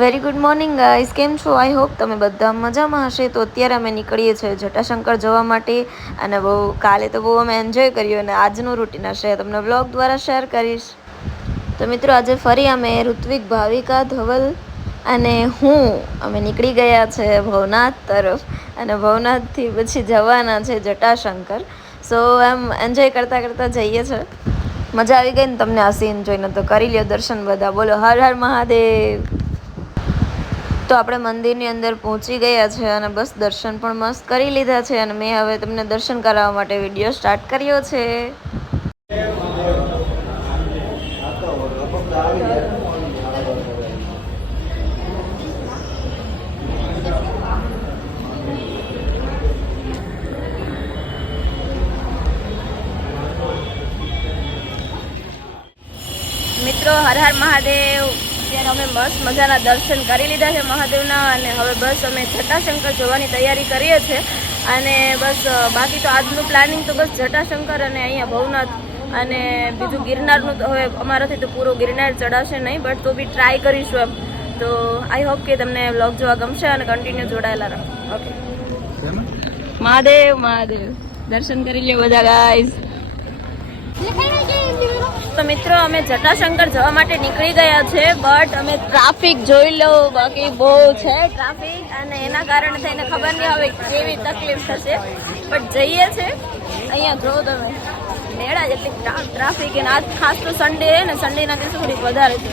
Very good morning guys, કેમ છો? I hope તમે બધા મજામાં હશે. તો અત્યારે અમે નીકળીએ છીએ જટાશંકર જવા માટે અને કાલે તો બહુ અમે એન્જોય કર્યું અને આજનું રૂટીન હશે તમને વ્લોગ દ્વારા શેર કરીશ. તો મિત્રો આજે ફરી અમે ઋત્વિક, ભાવિકા, ધવલ અને અમે નીકળી ગયા છે ભવનાથ તરફ અને ભવનાથથી પછી જવાના છે જટાશંકર. સો એમ એન્જોય કરતાં કરતાં જઈએ છીએ. મજા આવી ગઈ ને તમને આ સીન જોઈને? તો કરી લ્યો દર્શન બધા. બોલો હર હર મહાદેવ. તો આપણે મંદિરની અંદર પહોંચી ગયા છે અને બસ દર્શન પણ મસ્ત કરી લીધા છે અને મેં હવે તમને દર્શન કરાવવા માટે વિડીયો સ્ટાર્ટ કર્યો છે. મિત્રો હર હર મહાદેવ. અત્યારે અમે મસ્ત મજાના દર્શન કરી લીધા છે મહાદેવના અને હવે બસ અમે જટાશંકર જવાની તૈયારી કરીએ છીએ. અને બસ બાકી તો આજનું પ્લાનિંગ તો બસ જટાશંકર અને અહીંયા ભવનાથ અને બીજું ગિરનારનું તો હવે અમારાથી તો પૂરો ગિરનાર ચડાશે નહીં, બટ તો બી ટ્રાય કરીશું એમ. તો આઈ હોપ કે તમને વ્લોગ જોવા ગમશે અને કન્ટિન્યુ જોડાયેલા રહો. ઓકે, મહાદેવ મહાદેવ. દર્શન કરી લે બધા ગાઈઝ. તો મિત્રો અમે જટાશંકર જવા માટે નીકળી ગયા છે, બટ અમે ટ્રાફિક જોઈ લો, બાકી બહુ છે ટ્રાફિક અને એના કારણે થઈને ખબર નહીં હવે કેવી તકલીફ થશે, બટ જઈએ છે. અહીંયા જો તમે મેળા જેટલી ટ્રાફિક અને આજ ખાસ તો સન્ડે है ना, संडे ना कैसे थोड़ी વધારે છે.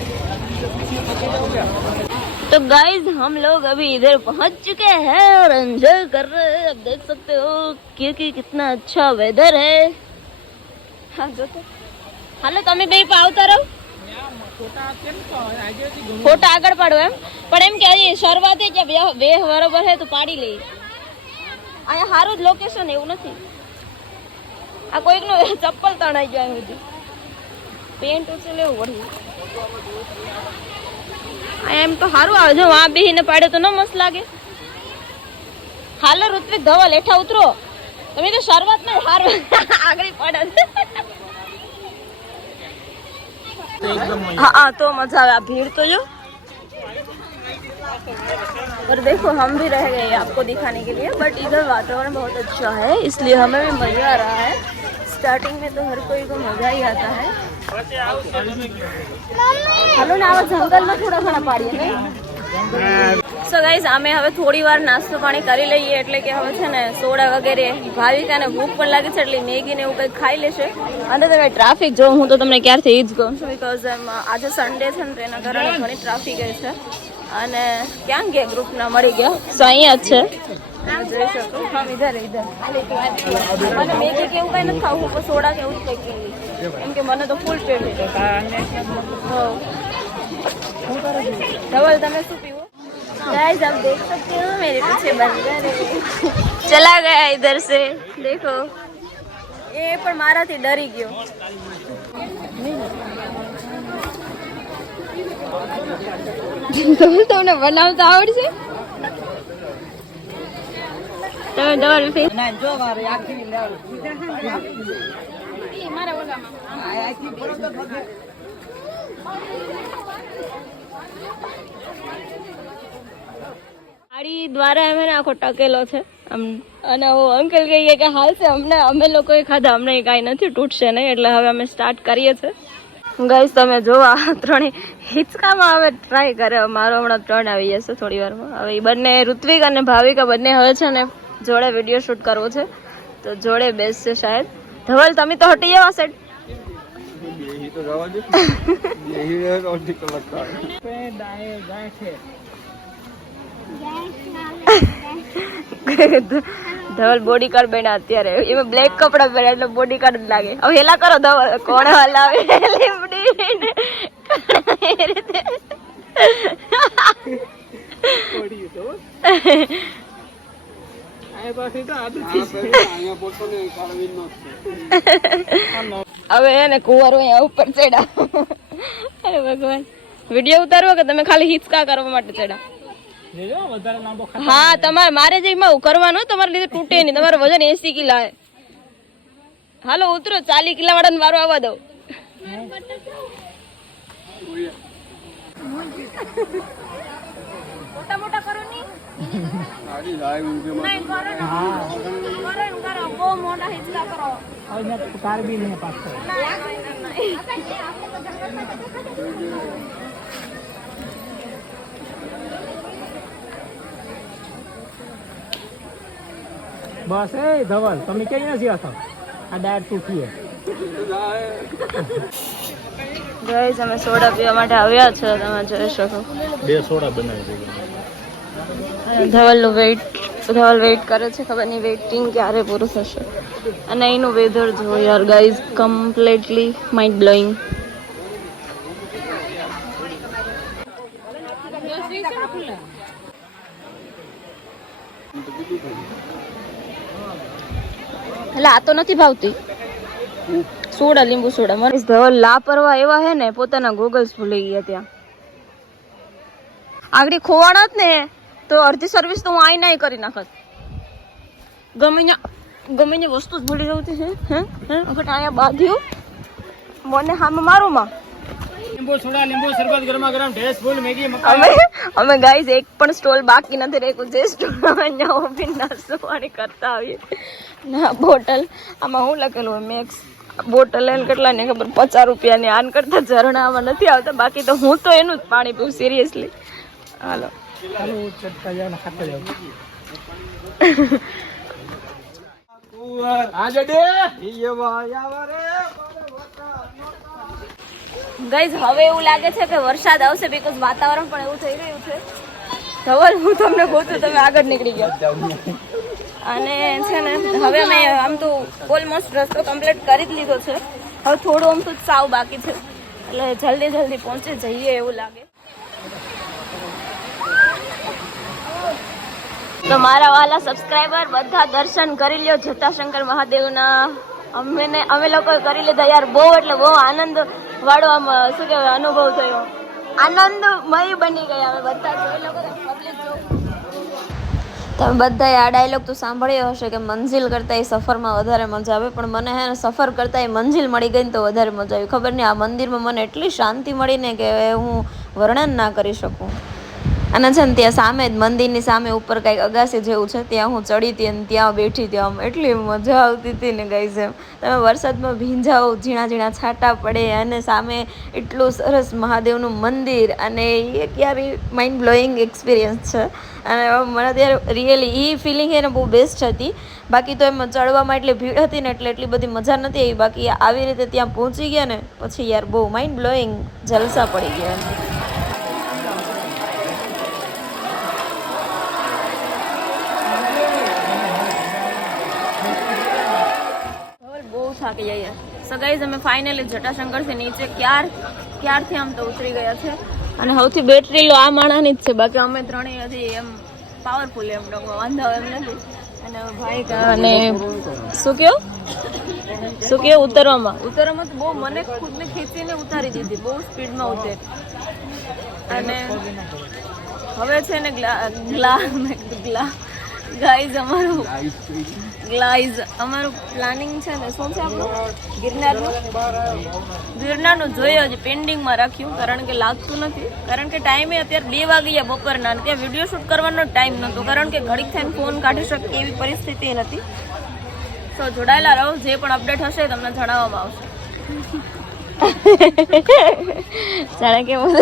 तो गाइज हम लोग अभी इधर पहुंच चुके हैं और एंजॉय कर रहे हैं. आप देख सकते हो क्योंकि कितना अच्छा वेदर है. हाँ जो तो હાલો તમે બે આવતા રહો, ફોટા આગળ પાડો એમ. પણ એમ કે હજી શરૂઆત કે બે બરોબર છે તો પાડી લઈ. અહીંયા સારું જ લોકેશન, એવું નથી. આ કોઈકનું ચપ્પલ તણાઈ ગયા સુધી પેન્ટ ઓછું લેવું પડ્યું. એમ તો સારું આવે જો વાં બેહીને પાડે તો ન મસ્ત લાગે. હાલો ઋત્વિક, ધવલ હેઠા ઉતરો. તમે તો શરૂઆતમાં સારું આગળ પડે. हाँ तो मजा आया. भीड़ तो जो पर देखो हम भी रह गए आपको दिखाने के लिए, बट इधर वातावरण बहुत अच्छा है इसलिए हमें भी मजा आ रहा है. स्टार्टिंग में तो हर कोई को मजा ही आता है. हेलो ना, आवाज जंगल में थोड़ा घना पाड़िए नहीं. સો ગાઈઝ અમે હવે થોડી વાર નાસ્તો પાણી કરી લઈએ, એટલે કે હવે છે ને સોડા વગેરે. ભાવિકાને ભૂખ પણ લાગે છે એટલે મેગી ને એવું કંઈક ખાઈ લેશે. અને તમે ટ્રાફિક જો, હું તો તમને ક્યારથી જ કહું છું, બિકોઝ આજે સન્ડે છે ને તેના કારણે ઘણી ટ્રાફિક છે. અને ક્યાં ગયા ગ્રુપના મળી ગયા? સો અહીંયા જ છે, જોઈ શકો. હા ઇધર ઇધર. મને મેગી કે એવું કંઈ નથી ખાવું, હું સોડા કે એવું જ કંઈક પીવી, કેમ કે મને તો ફૂલ પેટ છે. ધવલ તમે શું પીવું? गाइस आप देख सकते हो मेरे पीछे बंदर है. चला गया इधर से, देखो ये પણ મારાથી ડરી ગયો. તમને બનાવતા આવડશે? તમે ડબલ ફેસ ના જો મારે આખી લેવલ મારા ઓલામાં આખી બરોબર ગાડી દ્વારા અમે આખો ટકેલો છે આમ. અને અંકલ કહીએ કે હાલશે, અમને અમે લોકોએ ખાધા, અમને કાંઈ નથી, તૂટશે નહીં. એટલે હવે અમે સ્ટાર્ટ કરીએ છીએ. ગાઈસ તમે જો આ ત્રણે હિંચકામાં હવે ટ્રાય કરે. મારો હમણાં 3 આવી જશે થોડી વારમાં. હવે એ બંને ઋત્વિક અને ભાવિકા બંને હવે છે ને જોડે વિડીયો શૂટ કરવો છે તો જોડે બેસશે શાયદ. ધવલ તમે તો હટી જાવ આ સાઈડ. ધવલ બોડી કાર્ડ બન્યા અત્યારે. એમાં બ્લેક કપડા પહેર્યા એટલે બોડી કાર્ડ જ લાગે. હવે હેલા કરો ધવલ, કોણ હલાવે લીમડી હવે એને કુંવારો અહીંયા ઉપર ચડ્યા. અરે ભગવાન, વિડીયો ઉતારવો કે તમે ખાલી હિંચકા કરવા માટે ચડ્યા? હા તમારે મારે જે એમાં કરવાનું, તમારે લીધે તૂટે નહીં. તમારું વજન 80 કિલા હે. હાલો ઉતરો, 40 કિલા વાળાને વારો આવવા દો. મોટા મોટા કરો ની આજી લાઈવ ઊંઘે માં નહીં કરો બહુ મોટા હિંચકા કરો હવે ને કાર બી ને પાછો બસ એ ધવલ તમે ક્યાં નથી આતો આ ડાયર તૂટીએ ગાઈસ અમે સોડા પીવા માટે આવ્યા છે તમે જોઈ શકો 2 સોડા બનાવી દીધા ધવલ વેઇટ કરે છે ખબર નહીં વેઇટિંગ ક્યારે પૂરું થશે અને એનું વેધર જો યાર ગાઈસ કમ્પ્લીટલી માઇન્ડ બ્લોઈંગ એટલે આ તો નથી ભાવતી સોડા લીંબુ સોડા મને ધવલ લાપરવા એવા હે ને પોતાના ગોગલ્સ ભૂલી ગયા ત્યાં આગળ ખોવાણા જ ને તો અડધી સર્વિસ તો હું આઈ નાઈ કરી નાખત ગમે ને વસ્તુ જ ભૂલી જતી છે હે વખત અહીંયા બાંધ્યું મને હામે મારો માં લીંબુ સોડા લીંબુ શરબત ગરમા ગરમ ઢેસ ફૂલ મેગી અમે ગાઈસ એક પણ સ્ટોલ બાકી નથી રાખ્યું જે સ્ટોલ અહીંયા ઊભી નાસ્તો પાણી કરતા આવીએ ના બોટલ આમાં હું લખેલું હોય મેક્સ બોટલ લઈને કેટલા ને ખબર 50 રૂપિયાની આન કરતા ઝરણામાં નથી આવતા બાકી તો હું તો એનું જ પાણી પીવું સિરિયસલી હાલો ગાઈઝ હવે એવું લાગે છે કે વરસાદ આવશે બીકોઝ વાતાવરણ પણ એવું થઈ રહ્યું છે ધવલ હું તમને ગોતું તમે આગળ નીકળી ગયા અને છે ને હવે અમે આમ તો ઓલમોસ્ટ રસ્તો કમ્પ્લીટ કરી જ લીધો છે હવે થોડું આમ તો સાવ બાકી છે એટલે જલ્દી પહોંચી જઈએ એવું લાગે તો મારા વાલા સબસ્ક્રાઈબર બધા દર્શન કરી લ્યો જટાશંકર મહાદેવના અમે લોકો કરી લીધા યાર બહુ એટલે બહુ આનંદ વાળો આમ શું કહેવાય અનુભવ થયો આનંદમય બની ગયા અમે બધા જોઈ લોકો પબ્લિક જો તમે બધાએ આ ડાયલોગ તો સાંભળ્યો હશે કે મંજિલ કરતાં એ સફરમાં વધારે મજા આવે પણ મને હે ને સફર કરતાં એ મંજિલ મળી ગઈ ને તો વધારે મજા આવી ખબર નહીં આ મંદિરમાં મને એટલી શાંતિ મળી ને કે હું વર્ણન ના કરી શકું અને છે ને ત્યાં સામે જ મંદિરની સામે ઉપર કંઈક અગાસી જેવું છે ત્યાં હું ચડી હતી અને ત્યાં બેઠી હતી આમ એટલી મજા આવતી હતી ને ગાઈઝ એમ તમે વરસાદમાં ભીંજાઓ ઝીણા છાંટા પડે અને સામે એટલું સરસ મહાદેવનું મંદિર અને એ ક્યારે માઇન્ડ બ્લોઈંગ એક્સપિરિયન્સ છે અને મને ત્યારે રિયલી એ ફિલિંગ એને બહુ બેસ્ટ હતી બાકી તો એમાં ચડવામાં એટલી ભીડ હતી ને એટલે એટલી બધી મજા નથી આવી બાકી આવી રીતે ત્યાં પહોંચી ગયા ને પછી યાર બહુ માઇન્ડ બ્લોઈંગ જલસા પડી ગયા થાકી જઈએ સો ગાઈઝ અમે ફાઇનલી જટાશંકરથી નીચે ક્યારથી આમ તો ઉતરી ગયા છે અને સૌથી બેટરી લો આ માણાની જ છે બાકી અમે ત્રણેય હજી એમ પાવરફુલ એમ વાંધો એમ નથી અને ભાઈ અને શું કયો ઉતરવામાં તો બહુ મને ખુદને ખેંચીને ઉતારી દીધી બહુ સ્પીડમાં ઉતરી અને હવે છે ને ગાઈઝ અમારું પ્લાનિંગ છે ને શું છે આપણું ગિરનારનું જોઈએ હજી પેન્ડિંગમાં રાખ્યું કારણ કે લાગતું નથી કારણ કે ટાઈમે અત્યારે 2 વાગ્યા બપોરના ત્યાં વિડીયો શૂટ કરવાનો ટાઈમ નહોતો કારણ કે ઘડીક થઈને ફોન કાઢી શકે એવી પરિસ્થિતિ નથી સો જોડાયેલા રહો જે પણ અપડેટ હશે તમને જણાવવામાં આવશે જાણે કેવું